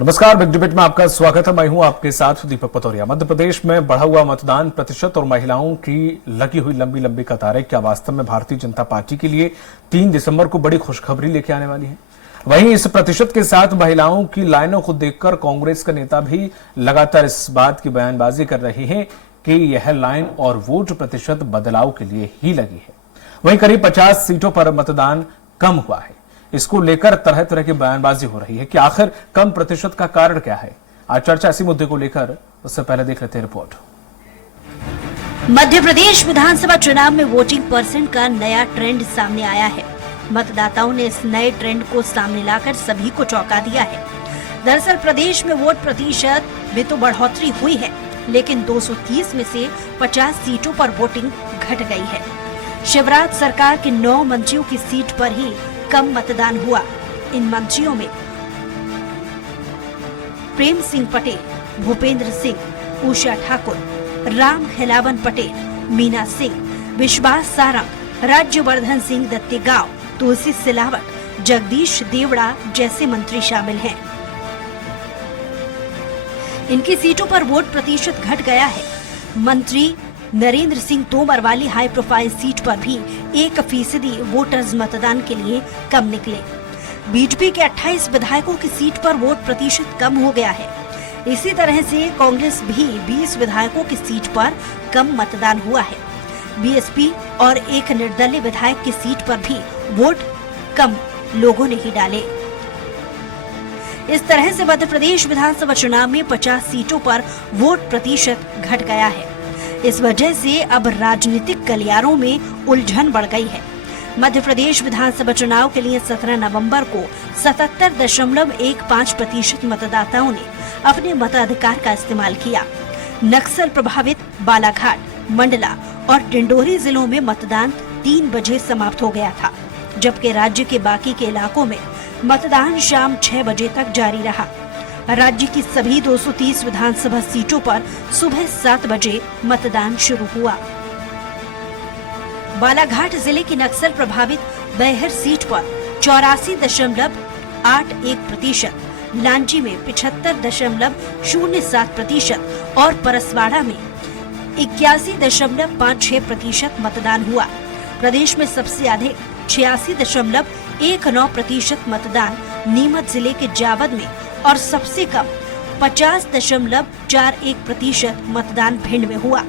नमस्कार, big debate में आपका स्वागत है। मैं हूं आपके साथ दीपक पतौरिया। मध्य प्रदेश में बढ़ा हुआ मतदान प्रतिशत और महिलाओं की लगी हुई लंबी लंबी कतारें क्या वास्तव में भारतीय जनता पार्टी के लिए 3 दिसंबर को बड़ी खुशखबरी लेके आने वाली है? वहीं इस प्रतिशत के साथ महिलाओं की लाइनों को देखकर कांग्रेस के नेता भी लगातार इस बात की बयानबाजी कर रहे हैं कि यह लाइन और वोट प्रतिशत बदलाव के लिए ही लगी है। वहीं करीब 50 सीटों पर मतदान कम हुआ है। इसको लेकर तरह तरह की बयानबाजी हो रही है कि आखिर कम प्रतिशत का कारण क्या है। आज चर्चा इसी मुद्दे को लेकर, उससे पहले देख लेते हैं रिपोर्ट। मध्य प्रदेश विधानसभा चुनाव में वोटिंग परसेंट का नया ट्रेंड सामने आया है। मतदाताओं ने इस नए ट्रेंड को सामने लाकर सभी को चौंका दिया है। दरअसल प्रदेश में वोट प्रतिशत में तो बढ़ोतरी हुई है, लेकिन 230 में से 50 सीटों पर वोटिंग घट गई है। शिवराज सरकार के 9 मंत्रियों की सीट पर ही कम मतदान हुआ। इन मंत्रियों में प्रेम सिंह पटेल, भूपेंद्र सिंह, उषा ठाकुर, राम खिलावन पटेल, मीना सिंह, विश्वास सारंग, राज्यवर्धन सिंह दत्तेगांव, तुलसी सिलावट, जगदीश देवड़ा जैसे मंत्री शामिल हैं। इनकी सीटों पर वोट प्रतिशत घट गया है। मंत्री नरेंद्र सिंह तोमर वाली हाई प्रोफाइल सीट पर भी 1% वोटर्स मतदान के लिए कम निकले। बीजेपी के 28 विधायकों की सीट पर वोट प्रतिशत कम हो गया है। इसी तरह से कांग्रेस भी 20 विधायकों की सीट पर कम मतदान हुआ है। बीएसपी और एक निर्दलीय विधायक की सीट पर भी वोट कम लोगों ने ही डाले। इस तरह से मध्य प्रदेश विधानसभा चुनाव में 50 सीटों पर वोट प्रतिशत घट गया है। इस वजह से अब राजनीतिक गलियारों में उलझन बढ़ गई है। मध्य प्रदेश विधानसभा चुनाव के लिए 17 नवंबर को 77.15% मतदाताओं ने अपने मताधिकार का इस्तेमाल किया। नक्सल प्रभावित बालाघाट, मंडला और डिंडोरी जिलों में मतदान 3 बजे समाप्त हो गया था, जबकि राज्य के बाकी के इलाकों में मतदान शाम 6 बजे तक जारी रहा। राज्य की सभी 230 विधानसभा सीटों पर सुबह 7 बजे मतदान शुरू हुआ। बालाघाट जिले की नक्सल प्रभावित बैहर सीट पर 84.81%, लांजी में 75.07% और परसवाड़ा में 81.56% मतदान हुआ। प्रदेश में सबसे अधिक 86.19% मतदान नीमच जिले के जावद में और सबसे कम 50.41% मतदान भिंड में हुआ।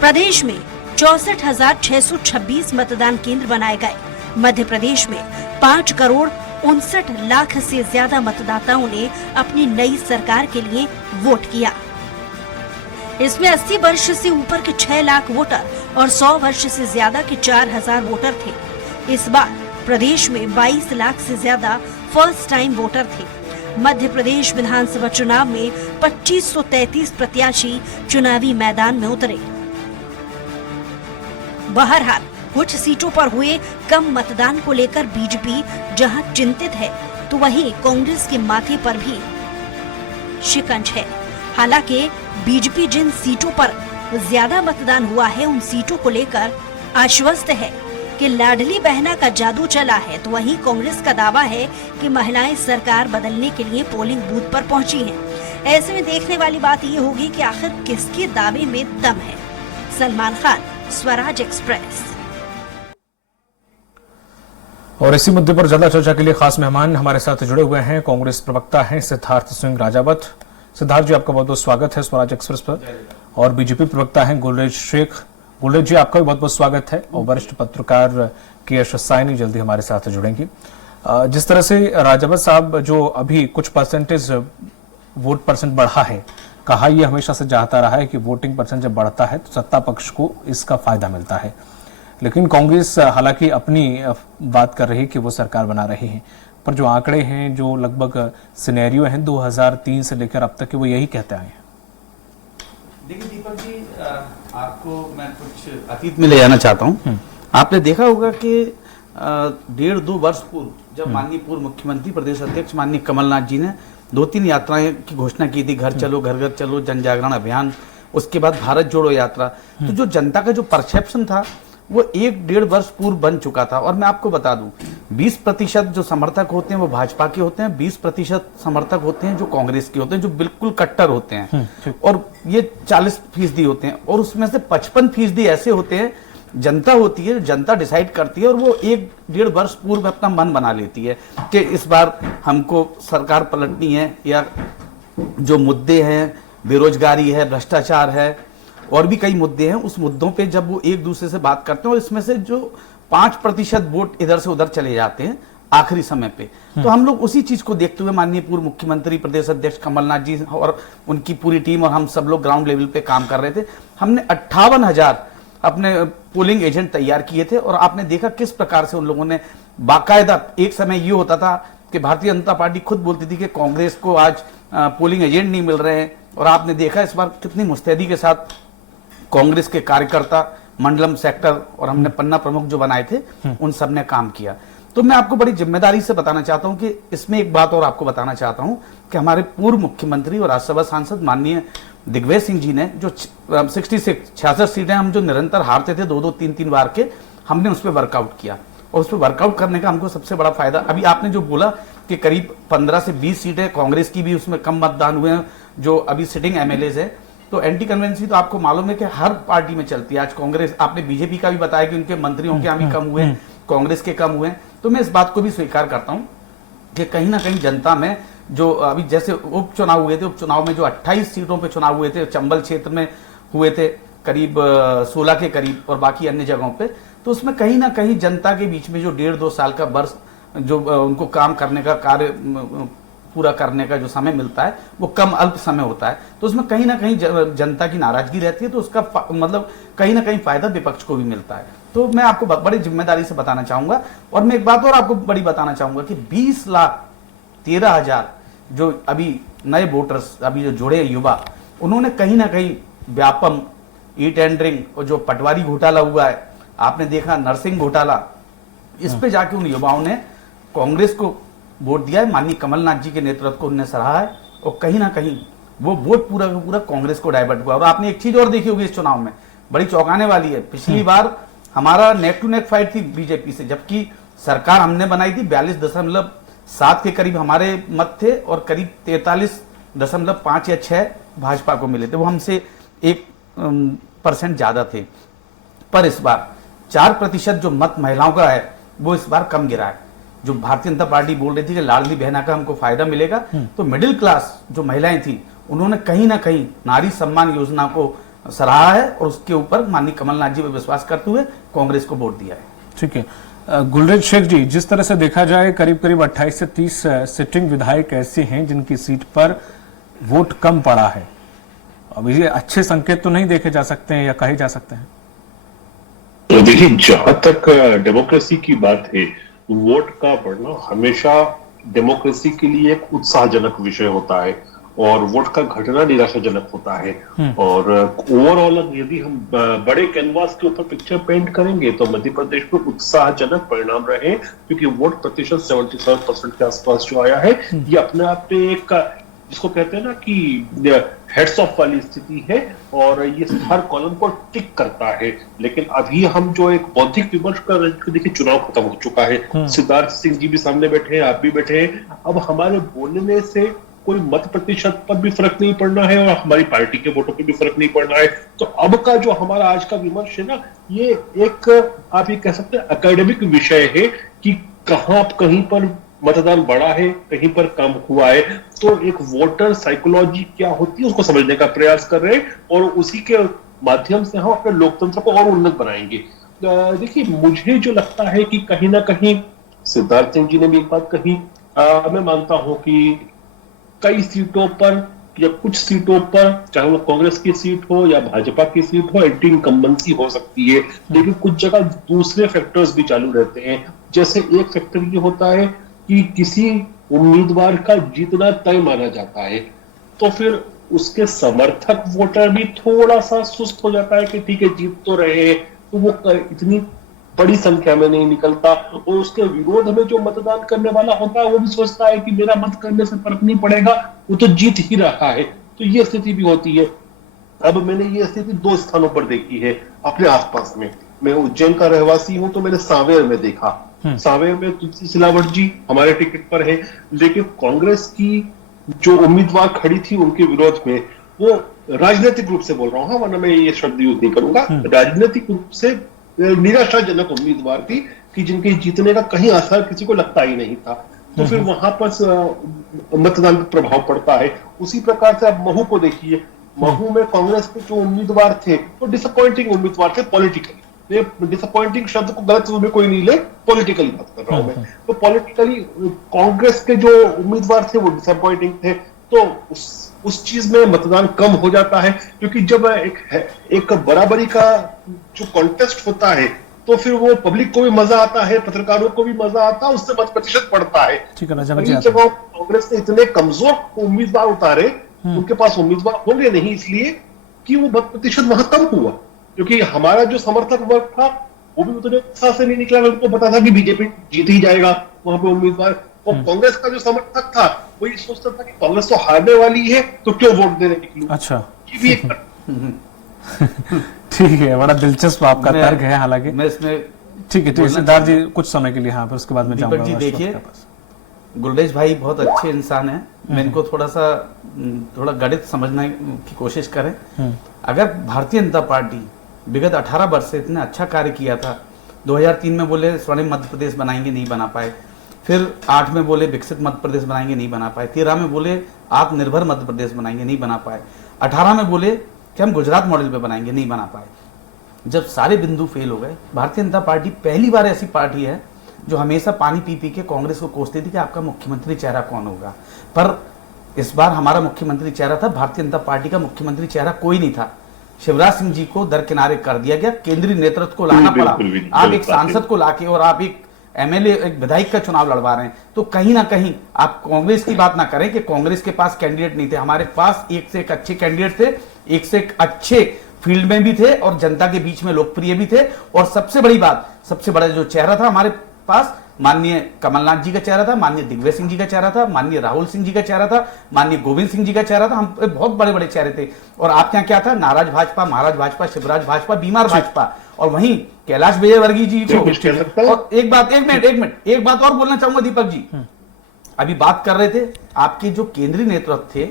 प्रदेश में 64,626 मतदान केंद्र बनाए गए। मध्य प्रदेश में 5,59,00,000 से ज्यादा मतदाताओं ने अपनी नई सरकार के लिए वोट किया। इसमें 80 वर्ष से ऊपर के 6 लाख वोटर और 100 वर्ष से ज्यादा के 4,000 वोटर थे। इस बार प्रदेश में 22 लाख से ज्यादा फर्स्ट टाइम वोटर थे। मध्य प्रदेश विधानसभा चुनाव में 2533 प्रत्याशी चुनावी मैदान में उतरे। बहरहाल कुछ सीटों पर हुए कम मतदान को लेकर बीजेपी जहां चिंतित है, तो वहीं कांग्रेस के माथे पर भी शिकंज है। हालांकि बीजेपी जिन सीटों पर ज्यादा मतदान हुआ है, उन सीटों को लेकर आश्वस्त है कि लाडली बहना का जादू चला है, तो वहीं कांग्रेस का दावा है कि महिलाएं सरकार बदलने के लिए पोलिंग बूथ पर पहुंची हैं। ऐसे में देखने वाली बात ये होगी कि आखिर किसके दावे में दम है। सलमान खान, स्वराज एक्सप्रेस। और इसी मुद्दे पर ज्यादा चर्चा के लिए खास मेहमान हमारे साथ जुड़े हुए हैं। कांग्रेस प्रवक्ता हैं सिद्धार्थ सिंह राजावत। सिद्धार्थ जी, आपका बहुत बहुत स्वागत है स्वराज एक्सप्रेस पर। और बीजेपी प्रवक्ता हैं गुलरेज शेख। गुलरेज जी, आपका भी बहुत बहुत स्वागत है। और वरिष्ठ पत्रकार के यश साइनी जल्दी हमारे साथ जुड़ेंगी। जिस तरह से राजावत साहब, जो अभी कुछ परसेंटेज वोट परसेंट बढ़ा है, कहा यह हमेशा से चाहता रहा है कि वोटिंग परसेंट जब बढ़ता है तो सत्ता पक्ष को इसका फायदा मिलता है, लेकिन कांग्रेस हालांकि अपनी बात कर रही है कि वो सरकार बना रही है, पर जो आंकड़े हैं, जो लगभग सिनेरियो हैं 2003 से लेकर अब तक के, वो यही कहते आए हैं। देखिए दीपक जी, आपको मैं कुछ अतीत में ले जाना चाहता हूँ। आपने देखा होगा कि 1.5-2 वर्ष पूर्व जब माननीय पूर्व मुख्यमंत्री प्रदेश अध्यक्ष माननीय कमलनाथ जी ने 2-3 यात्राएं की घोषणा की थी, घर चलो, घर घर चलो, जन जागरण अभियान, उसके बाद भारत जोड़ो यात्रा। तो जो जनता का जो परसेप्शन था वो 1-1.5 वर्ष पूर्व बन चुका था। और मैं आपको बता दूं, 20% जो समर्थक होते हैं वो भाजपा के होते हैं, 20% समर्थक होते हैं जो कांग्रेस के होते हैं, जो बिल्कुल कट्टर होते हैं, और ये 40% होते हैं, और उसमें से 55% ऐसे होते हैं, जनता होती है, जनता डिसाइड करती है, और वो 1-1.5 वर्ष पूर्व अपना मन बना लेती है कि इस बार हमको सरकार पलटनी है, या जो मुद्दे हैं, बेरोजगारी है, भ्रष्टाचार है, और भी कई मुद्दे हैं, उस मुद्दों पे जब वो एक दूसरे से बात करते हैं, और इसमें से जो 5% वोट इधर से उधर चले जाते हैं आखिरी समय पे, तो हम लोग उसी चीज को देखते हुए माननीय पूर्व मुख्यमंत्री प्रदेश अध्यक्ष कमलनाथ जी और उनकी पूरी टीम और हम सब लोग ग्राउंड लेवल पे काम कर रहे थे। हमने 58,000 अपने पोलिंग एजेंट तैयार किए थे, और आपने देखा किस प्रकार से उन लोगों ने बाकायदा, एक समय ये होता था कि भारतीय जनता पार्टी खुद बोलती थी कि कांग्रेस को आज पोलिंग एजेंट नहीं मिल रहे हैं, और आपने देखा इस बार कितनी मुस्तैदी के साथ कांग्रेस के कार्यकर्ता, मंडलम सेक्टर और हमने पन्ना प्रमुख जो बनाए थे, उन सब ने काम किया। तो मैं आपको बड़ी जिम्मेदारी से बताना चाहता हूं कि इसमें एक बात और आपको बताना चाहता हूं कि हमारे पूर्व मुख्यमंत्री और राज्यसभा सांसद माननीय दिग्विजय सिंह जी ने जो 66 सीटें हम जो निरंतर हारते थे 2-2, 3-3 बार के, हमने उस पर वर्कआउट किया, और उस पर वर्कआउट करने का हमको सबसे बड़ा फायदा, अभी आपने जो बोला कि करीब 15 से 20 सीटें कांग्रेस की भी उसमें कम मतदान हुए हैं जो अभी सिटिंग एमएलएज है, तो एंटी कन्वेंसी तो आपको मालूम है कि हर पार्टी में चलती है। आज कांग्रेस, आपने बीजेपी का भी बताया कि उनके मंत्रियों के यहाँ भी कम हुए, कांग्रेस के कम हुए, तो मैं इस बात को भी स्वीकार करता हूं कि कहीं ना कहीं जनता में जो अभी जैसे उपचुनाव हुए थे, उपचुनाव में जो 28 सीटों पे चुनाव हुए थे, चंबल क्षेत्र में हुए थे करीब 16 के करीब, और बाकी अन्य जगहों पे, तो उसमें कहीं ना कहीं जनता के बीच में जो 1.5-2 साल का वर्ष जो उनको काम करने का, कार्य पूरा करने का जो समय मिलता है वो कम अल्प समय होता है, तो उसमें कहीं ना कहीं जनता की नाराजगी रहती है, तो उसका मतलब कहीं ना कहीं फायदा विपक्ष को भी मिलता है। तो मैं आपको बड़ी जिम्मेदारी से बताना चाहूंगा, और मैं एक बात और आपको बड़ी बताना चाहूंगा कि 20,13,000 जो अभी नए वोटर्स अभी जो जुड़े युवा, उन्होंने कहीं ना कहीं व्यापम, ई टेंडरिंग और जो पटवारी घोटाला हुआ है, आपने देखा नर्सिंग घोटाला, इस पे जाके उन युवाओं ने कांग्रेस को वोट दिया है, माननीय कमलनाथ जी के नेतृत्व को उन्होंने सराहा है, और कहीं ना कहीं वो वोट पूरा का पूरा कांग्रेस को डाइवर्ट हुआ। और आपने एक चीज और देखी होगी इस चुनाव में, बड़ी चौंकाने वाली है, पिछली बार हमारा नेक टू नेक फाइट थी बीजेपी से, जबकि सरकार हमने बनाई थी 42.7 के करीब हमारे मत थे, और करीब 43.5 या 6 भाजपा को मिले थे, वो हमसे 1% ज्यादा थे। पर इस बार 4% जो मत महिलाओं का है वो इस बार कम गिरा है। जो भारतीय जनता पार्टी बोल रही थी कि लाडली बहना का हमको फायदा मिलेगा, तो मिडिल क्लास जो महिलाएं थी उन्होंने कहीं ना कहीं नारी सम्मान योजना को सराहा है, और उसके ऊपर माननीय कमलनाथ जी पर विश्वास करते हुए कांग्रेस को वोट दिया है। ठीक है, गुलरेज शेख जी, जिस तरह से देखा जाए करीब करीब 28 से 30 सिटिंग विधायक ऐसे हैं जिनकी सीट पर वोट कम पड़ा है, अब ये अच्छे संकेत तो नहीं देखे जा सकते हैं या कहे जा सकते हैं? तो देखिए, जहां तक डेमोक्रेसी की बात है, वोट का बढ़ना हमेशा डेमोक्रेसी के लिए एक उत्साहजनक विषय होता है, और वोट का घटना निराशाजनक होता है। और ओवरऑल यदि हम बड़े कैनवास के ऊपर पिक्चर पेंट करेंगे तो मध्य प्रदेश में उत्साहजनक परिणाम रहे, क्योंकि वोट प्रतिशत 77% के आसपास जो आया है, ये अपने आप में एक, जिसको कहते हैं ना कि हेड्स ऑफ वाली स्थिति है, और ये हर कॉलम को टिक करता है। लेकिन अभी हम जो एक बौद्धिक विमर्श कर रहे हैं, देखिए चुनाव खत्म हो चुका है, सिद्धार्थ सिंह जी भी सामने बैठे हैं, आप भी बैठे हैं, अब हमारे बोलने से कोई मत प्रतिशत पर भी फर्क नहीं पड़ना है, और हमारी पार्टी के वोटों पर भी फर्क नहीं पड़ना है। तो अब का जो हमारा आज का विमर्श है ना, ये एक, आप ये कह सकते हैं, एकेडमिक विषय है कि कहीं पर मतदान बढ़ा है, कहीं पर कम हुआ है। तो एक वोटर साइकोलॉजी क्या होती है उसको समझने का प्रयास कर रहे हैं, और उसी के माध्यम से हम अपने लोकतंत्र को और उन्नत बनाएंगे। देखिए, मुझे जो लगता है कि कहीं ना कहीं सिद्धार्थ सिंह जी ने भी एक बात कही, मैं मानता हूं कि कई सीटों पर या कुछ सीटों पर, चाहे वो कांग्रेस की सीट हो या भाजपा की सीट हो, एंटी इनकम्बेंसी हो सकती है, लेकिन कुछ जगह दूसरे फैक्टर्स भी चालू रहते हैं। जैसे एक फैक्टर ये होता है कि किसी उम्मीदवार का जीतना तय माना जाता है, तो फिर उसके समर्थक वोटर भी थोड़ा सा सुस्त हो जाता है कि ठीक है जीत तो रहे, तो वो इतनी बड़ी संख्या में नहीं निकलता, और उसके विरोध में जो मतदान करने वाला होता है वो भी सोचता है कि मेरा मत करने से फर्क नहीं पड़ेगा, वो तो जीत ही रहा है। तो ये स्थिति भी होती है। अब मैंने ये स्थिति 2 स्थानों पर देखी है अपने आसपास में। मैं उज्जैन का रहवासी हूं, तो मैंने सांवेर में देखा सांवेर में तुलसी सिलावट जी हमारे टिकट पर है, लेकिन कांग्रेस की जो उम्मीदवार खड़ी थी उनके विरोध में, वो राजनीतिक रूप से बोल रहा हूं, हाँ, वरना मैं ये शब्द यूज नहीं करूंगा, राजनीतिक रूप से निराशाजनक उम्मीदवार थी कि जिनके जीतने का कहीं असर किसी को लगता ही नहीं था। तो फिर वहां पर मतदान पर प्रभाव पड़ता है। उसी प्रकार से आप महू को देखिए, महू में कांग्रेस के जो उम्मीदवार थे वो डिसअपॉइंटिंग उम्मीदवार थे पॉलिटिकली। डिसअपॉइंटिंग शब्द को गलत में कोई नहीं ले, पॉलिटिकली बात कर रहा हूं मैं। तो पॉलिटिकली कांग्रेस के जो उम्मीदवार थे वो डिसअपॉइंटिंग थे, तो उस चीज में मतदान कम हो जाता है, क्योंकि जब एक बराबरी का जो कॉन्टेस्ट होता है तो फिर वो पब्लिक को भी मजा आता है, पत्रकारों को भी मजा आता है, उससे मत प्रतिशत बढ़ता है। ठीक है जब कांग्रेस ने इतने कमजोर उम्मीदवार उतारे, उनके पास उम्मीदवार होंगे नहीं, इसलिए कि वो मत प्रतिशत वहां कम हुआ, क्योंकि हमारा जो समर्थक वर्ग था वो भी उतने उत्साह से नहीं निकला। उनको पता था कि बीजेपी जीत ही जाएगा वहां पे उम्मीदवार, और कांग्रेस का जो समर्थक था वो ये सोचता था कि कांग्रेस तो हारने वाली है तो क्यों वोट देने निकलूं। अच्छा, ये भी एक ठीक है, बड़ा दिलचस्प आपका तर्क है। हालांकि मैं इसमें ठीक है, सिद्धार्थ जी कुछ समय के लिए, हाँ, फिर उसके बाद में दीपक जी देखिए, गुलरेज भाई बहुत अच्छे इंसान हैं, मैं इनको थोड़ा गणित समझने की कोशिश करें। अगर भारतीय जनता पार्टी विगत 18 वर्ष से इतना अच्छा कार्य किया था, 2003 में बोले स्वर्णिम मध्य प्रदेश बनाएंगे, नहीं बना पाए, फिर 8 में बोले विकसित मध्य प्रदेश बनाएंगे, नहीं बना पाए, 13 में बोले आत्मनिर्भर मध्य प्रदेश बनाएंगे, नहीं बना पाए, 18 में बोले कि हम गुजरात मॉडल पे बनाएंगे, नहीं बना पाए। जब सारे बिंदु फेल हो गए, भारतीय जनता पार्टी पहली बार ऐसी पार्टी है जो हमेशा पानी पी पी के कांग्रेस को कोसती थी कि आपका मुख्यमंत्री चेहरा कौन होगा। पर इस बार हमारा मुख्यमंत्री चेहरा था, भारतीय जनता पार्टी का मुख्यमंत्री चेहरा कोई नहीं था। शिवराज सिंह जी को दरकिनारे कर दिया गया, केंद्रीय नेतृत्व को लाना पड़ा। आप एक सांसद को लाके और आप एक एमएलए, एक विधायक का चुनाव लड़वा रहे हैं, तो कहीं ना कहीं आप कांग्रेस की बात ना करें कि कांग्रेस के पास कैंडिडेट नहीं थे। हमारे पास एक से एक अच्छे कैंडिडेट थे, एक से एक अच्छे फील्ड में भी थे और जनता के बीच में लोकप्रिय भी थे। और सबसे बड़ी बात, सबसे बड़ा जो चेहरा था हमारे पास, माननीय कमलनाथ जी का चेहरा था, माननीय दिग्विजय सिंह जी का चेहरा था, माननीय राहुल सिंह जी का चेहरा था, माननीय गोविंद सिंह जी का चेहरा था। हम बहुत बड़े बड़े चेहरे थे। और आपके यहाँ क्या था? नाराज भाजपा, महाराज भाजपा, शिवराज भाजपा, बीमार भाजपा। और वहीं कैलाश विजयवर्गीय जी को, और एक बात और बोलना चाहूंगा दीपक जी, अभी बात कर रहे थे आपके जो केंद्रीय नेतृत्व थे,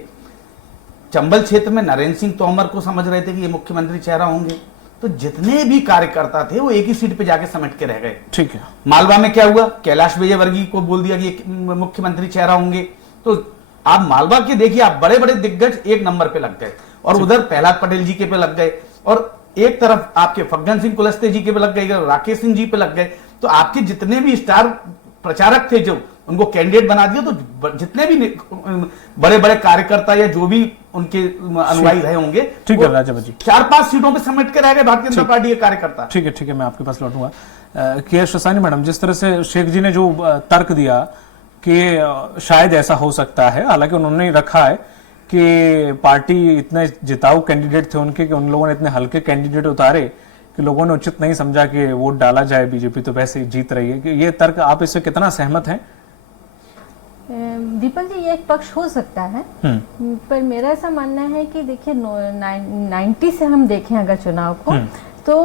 चंबल क्षेत्र में नरेंद्र सिंह तोमर को समझ रहे थे कि ये मुख्यमंत्री चेहरा होंगे, तो जितने भी कार्यकर्ता थे वो एक ही सीट पे जाके समेट के रह गए। ठीक है। मालवा में क्या हुआ? कैलाश विजयवर्गीय को बोल दिया कि मुख्यमंत्री चेहरा होंगे। तो आप मालवा के देखिए, आप बड़े बड़े दिग्गज एक नंबर पे लग गए, और उधर प्रहलाद पटेल जी के पे लग गए, और एक तरफ आपके फग्गन सिंह कुलस्ते जी के पे लग गए, राकेश सिंह जी पे लग गए। तो आपके जितने भी स्टार प्रचारक थे जो उनको कैंडिडेट बना दिया, तो जितने भी बड़े बड़े कार्यकर्ता या जो भी उनके अनुयायी रहे होंगे, ठीक है राजा जी, 4-5 सीटों पे समेट के रह गए भारतीय जनता पार्टी के कार्यकर्ता। ठीक है, मैं आपके पास लौटूंगा। के शशानी मैडम, जिस तरह से शेख जी ने जो तर्क दिया कि शायद ऐसा हो सकता है, हालांकि उन्होंने रखा है कि पार्टी इतने जिताऊ कैंडिडेट थे उनके कि उन लोगों ने इतने हल्के कैंडिडेट उतारे कि लोगों ने उचित नहीं समझा कि वोट डाला जाए, बीजेपी तो वैसे ही जीत रही है। कि ये तर्क, आप इससे कितना सहमत हैं? दीपक जी, ये एक पक्ष हो सकता है, पर मेरा ऐसा मानना है कि देखिए 90 से हम देखें अगर चुनाव को, तो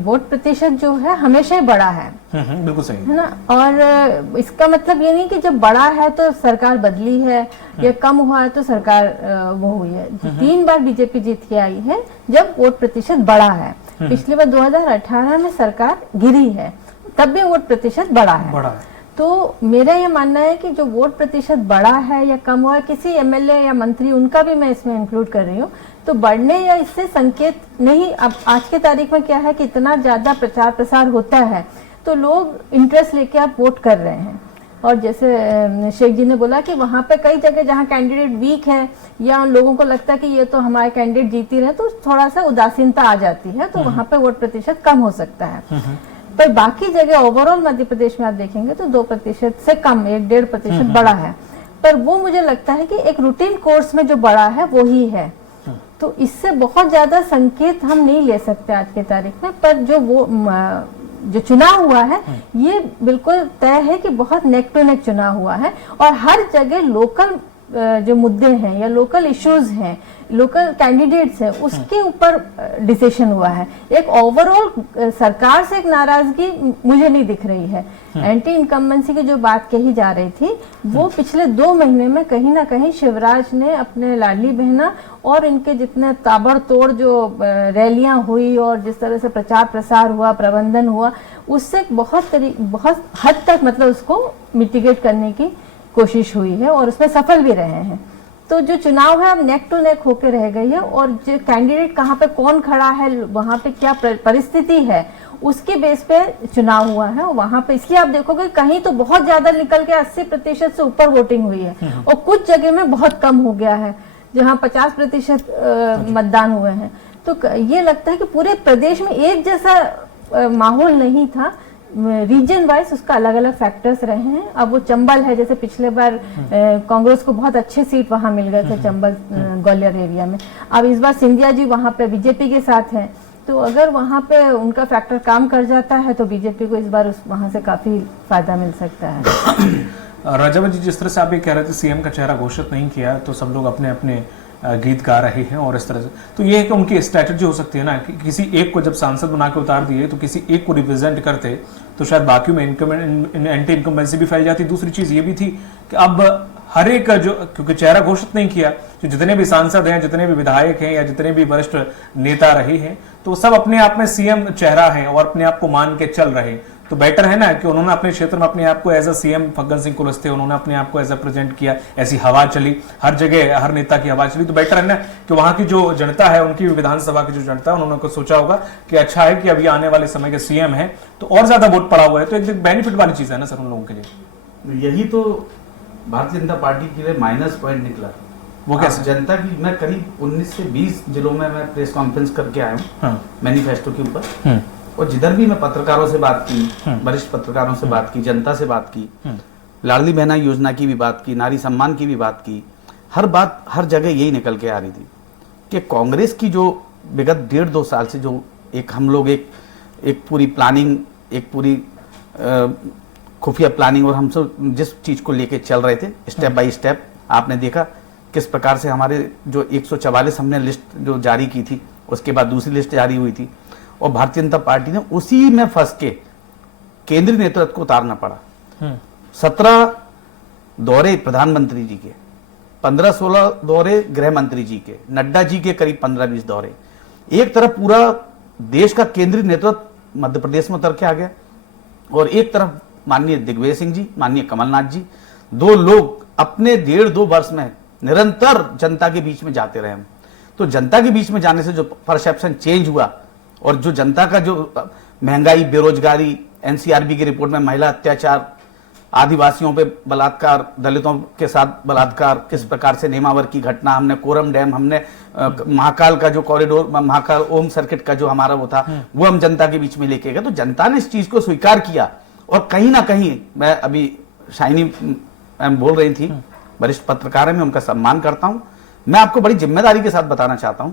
वोट प्रतिशत जो है हमेशा ही बड़ा है। बिल्कुल सही है ना। और इसका मतलब ये नहीं कि जब बड़ा है तो सरकार बदली है, या कम हुआ है तो सरकार वो हुई है। 3 बार बीजेपी जीत के आई है जब वोट प्रतिशत बड़ा है। पिछली बार 2018 में सरकार गिरी है, तब भी वोट प्रतिशत बड़ा है। तो मेरा ये मानना है कि जो वोट प्रतिशत बड़ा है या कम हुआ है, किसी एमएलए या मंत्री, उनका भी मैं इसमें इंक्लूड कर रही हूँ, तो बढ़ने या इससे संकेत नहीं। अब आज के तारीख में क्या है कि इतना ज्यादा प्रचार प्रसार होता है तो लोग इंटरेस्ट लेके आप वोट कर रहे हैं। और जैसे शेख जी ने बोला कि वहां पे कई जगह जहां कैंडिडेट वीक है या उन लोगों को लगता है कि ये तो हमारे कैंडिडेट जीती रहे, तो थोड़ा सा उदासीनता आ जाती है, तो वहां पे वोट प्रतिशत कम हो सकता है। पर बाकी जगह ओवरऑल मध्य प्रदेश में आप देखेंगे तो 2% से कम, 1-1.5% बड़ा है। पर वो मुझे लगता है कि एक रूटीन कोर्स में जो बड़ा है वो ही है, तो इससे बहुत ज्यादा संकेत हम नहीं ले सकते आज के तारीख में। पर जो चुनाव हुआ है ये बिल्कुल तय है कि बहुत नेक टू नेक चुनाव हुआ है, और हर जगह लोकल जो मुद्दे हैं या लोकल इश्यूज हैं, लोकल कैंडिडेट्स हैं, उसके ऊपर डिसीजन हुआ है। एक ओवरऑल सरकार से एक नाराजगी मुझे नहीं दिख रही है। एंटी इनकम्बेंसी की जो बात कही जा रही थी, वो पिछले 2 महीने में कहीं ना कहीं शिवराज ने अपने लाडली बहना और इनके जितने ताबड़तोड़ जो रैलियां हुई और जिस तरह से प्रचार प्रसार हुआ, प्रबंधन हुआ, उससे बहुत हद तक मतलब उसको मिटिगेट करने की कोशिश हुई है और उसमें सफल भी रहे हैं। तो जो चुनाव है अब नेक टू नेक होकर रह गई है और जो कैंडिडेट कहाँ पे कौन खड़ा है, वहां पे क्या परिस्थिति है, उसके बेस पे चुनाव हुआ है। वहां पे इसलिए आप देखोगे कहीं तो बहुत ज्यादा निकल के 80% से ऊपर वोटिंग हुई है और कुछ जगह में बहुत कम हो गया है जहां 50% मतदान हुए हैं। तो ये लगता है कि पूरे प्रदेश में एक जैसा माहौल नहीं था, रीजन वाइज उसका अलग अलग फैक्टर्स रहे हैं। अब वो चंबल है, जैसे पिछले बार कांग्रेस को बहुत अच्छे सीट वहां मिल गए थे चंबल ग्वालियर एरिया में। अब इस बार सिंधिया जी वहां पे बीजेपी के साथ हैं, तो अगर वहां पे उनका फैक्टर काम कर जाता है तो बीजेपी को इस बार वहां से काफी फायदा मिल सकता है। राजावत जी, जिस तरह से आप ये कह रहे थे सीएम का चेहरा घोषित नहीं किया तो सब लोग अपने अपने गीत गा रहे हैं और इस तरह से, तो ये है कि उनकी स्ट्रैटेजी हो सकती है ना कि किसी एक को जब सांसद बना के उतार दिए तो किसी एक को रिप्रेजेंट करते तो शायद बाकी में एंटी इनकम्बेंसी भी फैल जाती। दूसरी चीज ये भी थी कि अब हर एक जो, क्योंकि चेहरा घोषित नहीं किया, जो जितने भी सांसद हैं, जितने भी विधायक हैं या जितने भी वरिष्ठ नेता रहे हैं, तो सब अपने आप में सीएम चेहरा है और अपने आप को मान के चल रहे। तो बेटर है ना कि उन्होंने अपने क्षेत्र में अपने आप को as a CM Faggan Singh Kulaste उन्होंने अपने आप को एज अ प्रेजेंट किया, ऐसी हवा चली हर जगह, हर नेता की हवा चली। तो बेटर है ना कि वहां की जो जनता है, उनकी विधानसभा की जो जनता है, उन्होंने को सोचा होगा कि अच्छा है कि अभी आने वाले समय के सीएम है तो और ज्यादा वोट पड़ा हुआ है, तो एक बेनिफिट वाली चीज है ना सर उन लोगों के लिए। यही तो भारतीय जनता पार्टी के लिए माइनस पॉइंट निकला। वो कैसे? जनता की, मैं करीब 19 से 20 जिलों में मैं प्रेस कॉन्फ्रेंस करके आया हूँ मैनिफेस्टो के ऊपर, और जिधर भी मैं पत्रकारों से बात की, वरिष्ठ पत्रकारों से बात की, जनता से बात की, लाडली बहना योजना की भी बात की, नारी सम्मान की भी बात की, हर बात हर जगह यही निकल के आ रही थी कि कांग्रेस की जो विगत 1.5-2 साल से जो एक हम लोग एक पूरी प्लानिंग, एक पूरी खुफिया प्लानिंग और हम सब जिस चीज को लेके चल रहे थे स्टेप बाय स्टेप, आपने देखा किस प्रकार से हमारे जो 144 हमने लिस्ट जो जारी की थी, उसके बाद दूसरी लिस्ट जारी हुई थी और भारतीय जनता पार्टी ने उसी में फंस के केंद्रीय नेतृत्व को उतारना पड़ा। 17 दौरे प्रधानमंत्री जी के, 15-16 दौरे गृह मंत्री जी के, नड्डा जी के करीब 15-20 दौरे, एक तरफ पूरा देश का केंद्रीय नेतृत्व मध्य प्रदेश में उतर के आ गया और एक तरफ माननीय दिग्विजय सिंह जी, माननीय कमलनाथ जी, 2 लोग अपने 1.5-2 वर्ष में निरंतर जनता के बीच में जाते रहे। तो जनता के बीच में जाने से जो परसेप्शन चेंज हुआ और जो जनता का जो महंगाई, बेरोजगारी, एनसीआरबी की रिपोर्ट में महिला अत्याचार, आदिवासियों पे बलात्कार, दलितों के साथ बलात्कार, किस प्रकार से नेमावर की घटना, हमने कोरम डैम, हमने महाकाल का जो कॉरिडोर, महाकाल ओम सर्किट का जो हमारा वो था, वो हम जनता के बीच में लेके गए। तो जनता ने इस चीज को स्वीकार किया और कहीं ना कहीं, मैं अभी शाइनी मैम बोल रही थी, वरिष्ठ पत्रकार है, मैं उनका सम्मान करता हूं, मैं आपको बड़ी जिम्मेदारी के साथ बताना चाहता हूं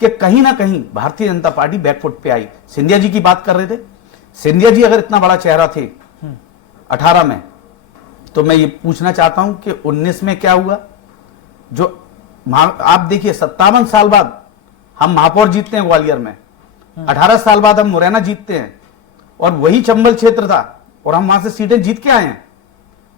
कि कहीं ना कहीं भारतीय जनता पार्टी बैकफुट पे आई। सिंधिया जी की बात कर रहे थे, सिंधिया जी अगर इतना बड़ा चेहरा थे 18 में, तो मैं ये पूछना चाहता हूं कि 19 में क्या हुआ? जो आप देखिए 57 साल बाद हम महापौर जीतते हैं ग्वालियर में, 18 साल बाद हम मुरैना जीतते हैं और वही चंबल क्षेत्र था और हम वहां से सीटें जीत के आए हैं।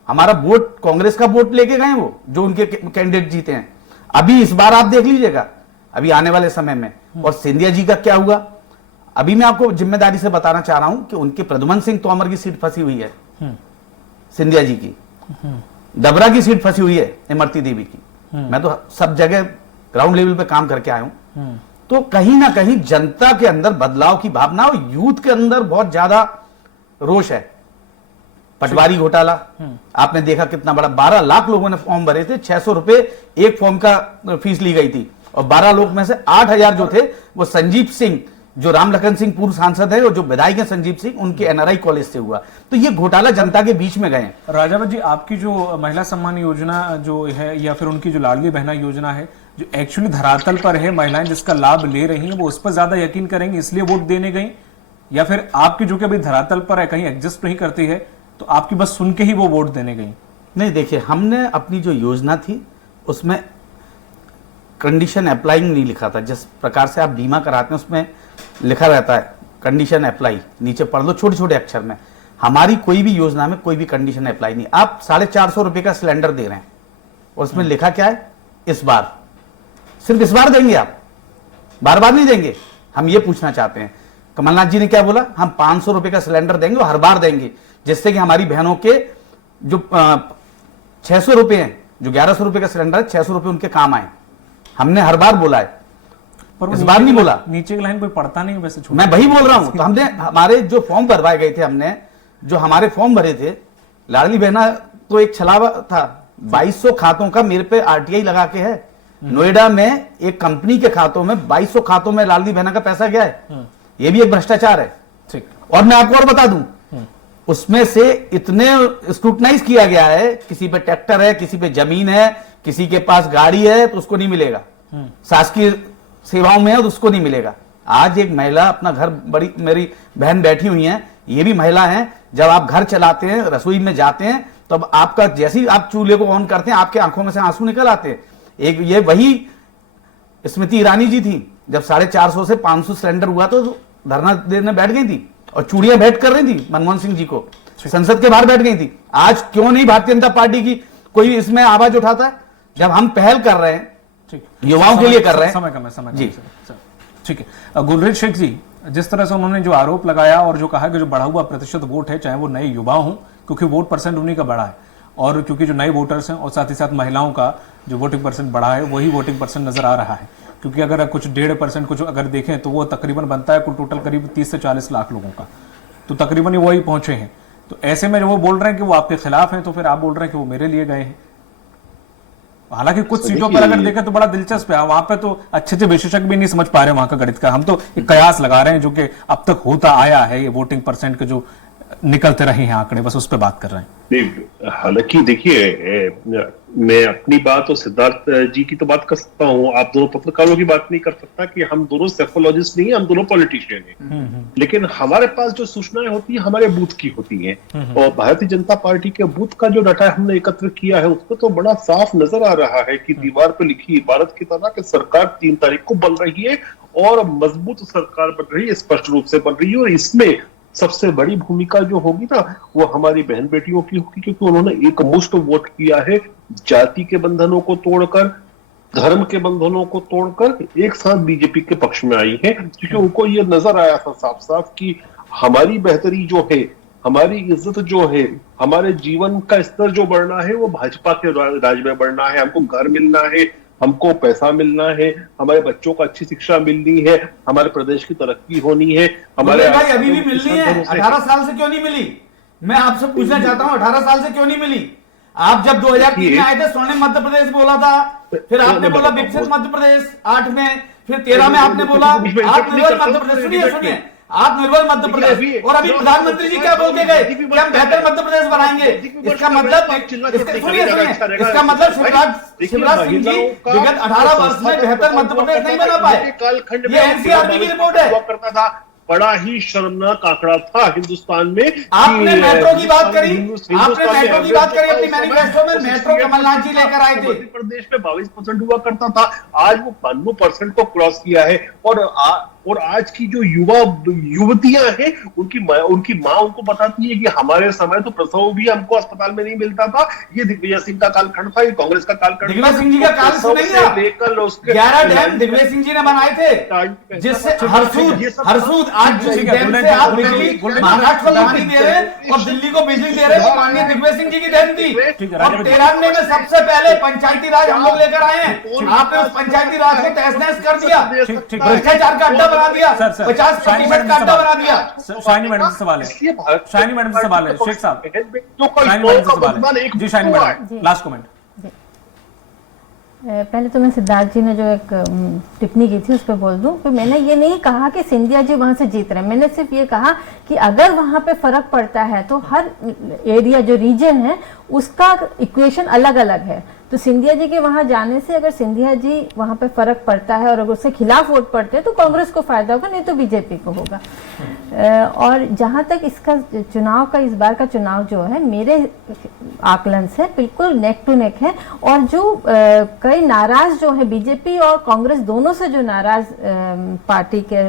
हमारा वोट, कांग्रेस का वोट लेके गए वो जो उनके कैंडिडेट जीते हैं। अभी इस बार आप देख लीजिएगा अभी आने वाले समय में। और सिंधिया जी का क्या हुआ? अभी मैं आपको जिम्मेदारी से बताना चाह रहा हूं कि उनके प्रद्युमन सिंह तोमर की सीट फंसी हुई है, सिंधिया जी की, डबरा की सीट फंसी हुई है, इमरती देवी की। मैं तो सब जगह ग्राउंड लेवल पे काम करके आया हूं। तो कहीं ना कहीं जनता के अंदर बदलाव की भावना और यूथ के अंदर बहुत ज्यादा रोष है। पटवारी घोटाला आपने देखा कितना बड़ा, 12 लाख लोगों ने फॉर्म भरे थे, 600 रुपए एक फॉर्म का फीस ली गई थी और 12 लोग में से 8000 जो थे वो संजीव सिंह, जो राम लखन सिंह पूर्व सांसद है और जो विधायक है संजीव सिंह, उनके एनआरआई कॉलेज से हुआ। तो ये घोटाला जनता के बीच में गए। राजावत जी, आपकी जो महिला सम्मान योजना जो है या फिर उनकी जो लाडली बहना योजना है, जो एक्चुअली धरातल पर है, महिलाएं जिसका लाभ ले रही हैं वो उस पर ज्यादा यकीन करेंगे इसलिए वोट देने गई, या फिर आपकी जो कि अभी धरातल पर है कहीं एग्जिस्ट नहीं करती है तो आपकी बस सुन के ही वो वोट देने गई? नहीं, देखिए हमने अपनी जो योजना थी उसमें कंडीशन अप्लाइंग नहीं लिखा था। जिस प्रकार से आप बीमा कराते हैं उसमें लिखा रहता है कंडीशन अप्लाई, नीचे पढ़ लो छोटे छोटे अक्षर में। हमारी कोई भी योजना में कोई भी कंडीशन अप्लाई नहीं। आप 450 रुपए का सिलेंडर दे रहे हैं और उसमें लिखा क्या है, इस बार, सिर्फ इस बार देंगे आप, बार बार नहीं देंगे। हम ये पूछना चाहते हैं, कमलनाथ जी ने क्या बोला, हम 500 रुपए का सिलेंडर देंगे और हर बार देंगे, जिससे कि हमारी बहनों के जो 600 रुपए हैं, जो 1100 रुपए का सिलेंडर है, 600 रुपए उनके काम आए। हमने हर बार बोला है, पर इस बार नहीं बोला। नीचे की लाइन कोई पढ़ता नहीं वैसे, मैं वही बोल रहा हूं। तो हमने हमारे जो फॉर्म भरवाए गए थे, हमने जो हमारे फॉर्म भरे थे, लाडली बहना तो एक छलावा था। 2200 खातों का मेरे पे आरटीआई लगा के है। नोएडा में एक कंपनी के खातों में 2200 खातों में लाडली बहना का पैसा गया है। ये भी एक भ्रष्टाचार है। ठीक। और मैं आपको और बता दूं, उसमें से इतने स्क्रूटनाइज किया गया है, किसी पे ट्रैक्टर है, किसी पे जमीन है, किसी के पास गाड़ी है तो उसको नहीं मिलेगा, शासकीय सेवाओं में है तो उसको नहीं मिलेगा। आज एक महिला अपना घर, बड़ी मेरी बहन बैठी हुई है, ये भी महिला है, जब आप घर चलाते हैं, रसोई में जाते हैं, तब आपका जैसे ही आप चूल्हे को ऑन करते हैं, आपके आंखों में से आंसू निकल आते हैं। एक ये वही स्मृति ईरानी जी थी, जब 450 से 500 सिलेंडर हुआ तो धरना देने बैठ गई थी और चूड़ियां भेंट कर रही थी मनमोहन सिंह जी को, संसद के बाहर बैठ गई थी। आज क्यों नहीं भारतीय जनता पार्टी की कोई इसमें आवाज उठाता है, जब हम पहल कर रहे हैं, युवाओं के लिए कर रहे हैं। समय कम है जी, ठीक है। गुलरेज शेख जी, जिस तरह से उन्होंने जो आरोप लगाया और जो कहा कि जो बढ़ा हुआ प्रतिशत वोट है, चाहे वो नए युवा हों, क्योंकि वोट परसेंट उन्हीं का बढ़ा है, और क्योंकि जो नए वोटर्स हैं और साथ ही साथ महिलाओं का जो वोटिंग परसेंट बढ़ा है, वही वोटिंग परसेंट नजर आ रहा है। क्योंकि अगर कुछ 1.5% कुछ अगर देखें तो वो तकरीबन बनता है कुल टोटल करीब 30 से 40 लाख लोगों का, तो तकरीबन वही पहुंचे हैं। तो ऐसे में जो वो बोल रहे हैं कि वो आपके खिलाफ हैं, तो फिर आप बोल रहे हैं कि वो मेरे लिए गए हैं। हालांकि कुछ सीटों पर अगर देखें तो बड़ा दिलचस्प है, वहां पे तो अच्छे से विशेषज्ञ भी नहीं समझ पा रहे वहां का गणित का। हम तो एक कयास लगा रहे हैं जो कि अब तक होता आया है, ये वोटिंग परसेंट के जो निकलते रहे हैं आंकड़े, बस उस पर बात कर रहे हैं। हालांकि देखिए, मैं अपनी बात और सिद्धार्थ जी की तो बात कर सकता हूँ, आप दोनों पत्रकारों की बात नहीं कर सकता कि हम दोनों सेफोलॉजिस्ट नहीं है, हम दोनों पॉलिटिशियन हैं। लेकिन हमारे पास जो सूचनाएं होती है हमारे बूथ की होती हैं, और भारतीय जनता पार्टी के बूथ का जो डाटा हमने एकत्र किया है उसमें तो बड़ा साफ नजर आ रहा है कि दीवार पर लिखी इबारत की तरह कि सरकार 3 तारीख को बन रही है और मजबूत सरकार बन रही है, स्पष्ट रूप से बन रही है। और इसमें सबसे बड़ी भूमिका जो होगी ना, वो हमारी बहन बेटियों की होगी, क्योंकि उन्होंने एक मुश्त वोट किया है, जाति के बंधनों को तोड़कर, धर्म के बंधनों को तोड़कर एक साथ बीजेपी के पक्ष में आई है, क्योंकि उनको ये नजर आया था साफ साफ कि हमारी बेहतरी जो है, हमारी इज्जत जो है, हमारे जीवन का स्तर जो बढ़ना है वो भाजपा के राज में बढ़ना है। हमको घर मिलना है, हमको पैसा मिलना है, हमारे बच्चों को अच्छी शिक्षा मिलनी है, हमारे प्रदेश की तरक्की होनी है। हमारे भाई अभी भी मिलनी है, 18 साल से क्यों नहीं मिली? मैं आपसे पूछना चाहता हूं, 18 साल से क्यों नहीं मिली? आप जब 2003 में आए थे, स्वर्णिम मध्य प्रदेश बोला था, फिर आपने बोला विकसित मध्य प्रदेश 8 में, फिर 13 में आपने बोला आत्मनिर्भर मध्य प्रदेश। सुनिए, आत्मनिर्भर मध्य प्रदेश, और अभी प्रधानमंत्री जी क्या बोल के गए कि हम बेहतर मध्य प्रदेश बनाएंगे। इसका मतलब इसका मतलब शिवराज सिंह जी विगत 18 वर्ष में बेहतर मध्य प्रदेश नहीं बना पाए। ये एनसीआरबी की रिपोर्ट है। बड़ा ही शर्मनाक आंकड़ा था हिंदुस्तान में। आपने मेट्रो की बात करी, आपने मेट्रो की बात करी अपनी मैनिफेस्टो में, मेट्रो कमलनाथ जी लेकर आए थे। मध्य प्रदेश में 22% हुआ करता था, आज वो 92% को क्रॉस किया है। और आज की जो युवतियां हैं, उनकी माँ उनको बताती है कि हमारे समय तो प्रसव भी हमको अस्पताल में नहीं मिलता था। ये दिग्विजय सिंह का कालखंड था, ये कांग्रेस का कालखंड। दिग्विजय सिंह जी का काल सुनेंगे आप? 11 डैम दिग्विजय सिंह जी ने बनाए थे, जिससे हरसूद आज डैम से आप बिजली महाराष्ट्र को पानी दे रहे और दिल्ली को बिजली दे रहे, वो माननीय दिग्विजय सिंह जी की देन थी। और 93 में सबसे पहले पंचायती राज हम लोग लेकर आए हैं। आपने उस पंचायती राज को तहस नहस कर दिया, भ्रष्टाचार का अड्डा बना दिया, 50% का अड्डा बना दिया। शाइनी मैडम से सवाल है, शाइनी मैडम से सवाल है, शेख साहब, शाइनी मैडम से सवाल है जी। Shiny madam, last comment. पहले तो मैं सिद्धार्थ जी ने जो एक टिप्पणी की थी उस पर बोल दूं कि मैंने ये नहीं कहा कि सिंधिया जी वहां से जीत रहे हैं। मैंने सिर्फ ये कहा कि अगर वहां पे फर्क पड़ता है तो हर एरिया जो रीजन है उसका इक्वेशन अलग अलग है। तो तो सिंधिया जी के वहां जाने से अगर सिंधिया जी वहां पे फर्क पड़ता है और अगर उसके खिलाफ वोट पड़ते हैं तो कांग्रेस को फायदा होगा, नहीं तो बीजेपी को होगा। और जहां तक इसका चुनाव का, इस बार का चुनाव जो है मेरे आकलन से बिल्कुल नेक टू नेक है। और जो कई नाराज जो है बीजेपी और कांग्रेस दोनों से जो नाराज पार्टी के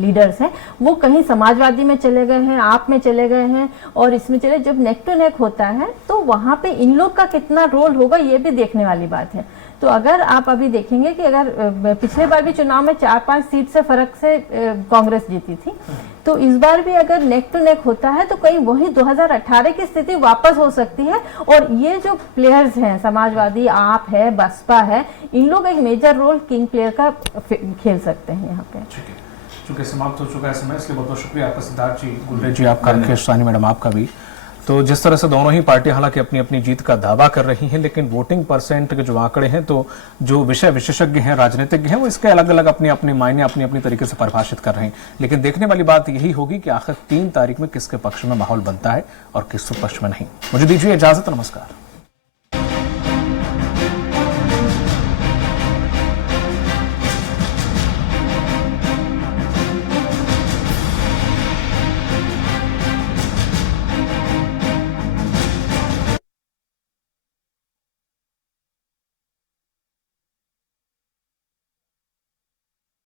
लीडर्स हैं वो कहीं समाजवादी में चले गए हैं, आप में चले गए हैं और इसमें चले। जब नेक टू नेक होता है तो वहां पे इन लोग का कितना रोल होगा ये भी देखने वाली बात है। तो अगर आप अभी देखेंगे कि अगर पिछले बार भी चुनाव में 4-5 सीट से फर्क से कांग्रेस जीती थी, तो इस बार भी अगर नेक टू नेक होता है तो कहीं वही 2018 की स्थिति वापस हो सकती है। और ये जो प्लेयर्स हैं, समाजवादी, आप है, बसपा है, इन लोग एक मेजर रोल किंग प्लेयर का खेल सकते हैं यहाँ पे। ठीक है, चूंकि समाप्त हो चुका है समय, इसलिए बहुत बहुत शुक्रिया आपका सिद्धार्थ जी, गुलरेज जी आपका, राकेश साहनी मैडम आपका भी। तो जिस तरह से दोनों ही पार्टियां हालांकि अपनी अपनी जीत का दावा कर रही हैं, लेकिन वोटिंग परसेंट के जो आंकड़े हैं, तो जो विषय विशेषज्ञ हैं, राजनीतिज्ञ हैं, वो इसके अलग अलग अपने अपने मायने अपनी अपनी तरीके से परिभाषित कर रहे हैं। लेकिन देखने वाली बात यही होगी कि आखिर 3 तारीख में किसके पक्ष में माहौल बनता है और किसके पक्ष में नहीं। मुझे दीजिए इजाजत, नमस्कार।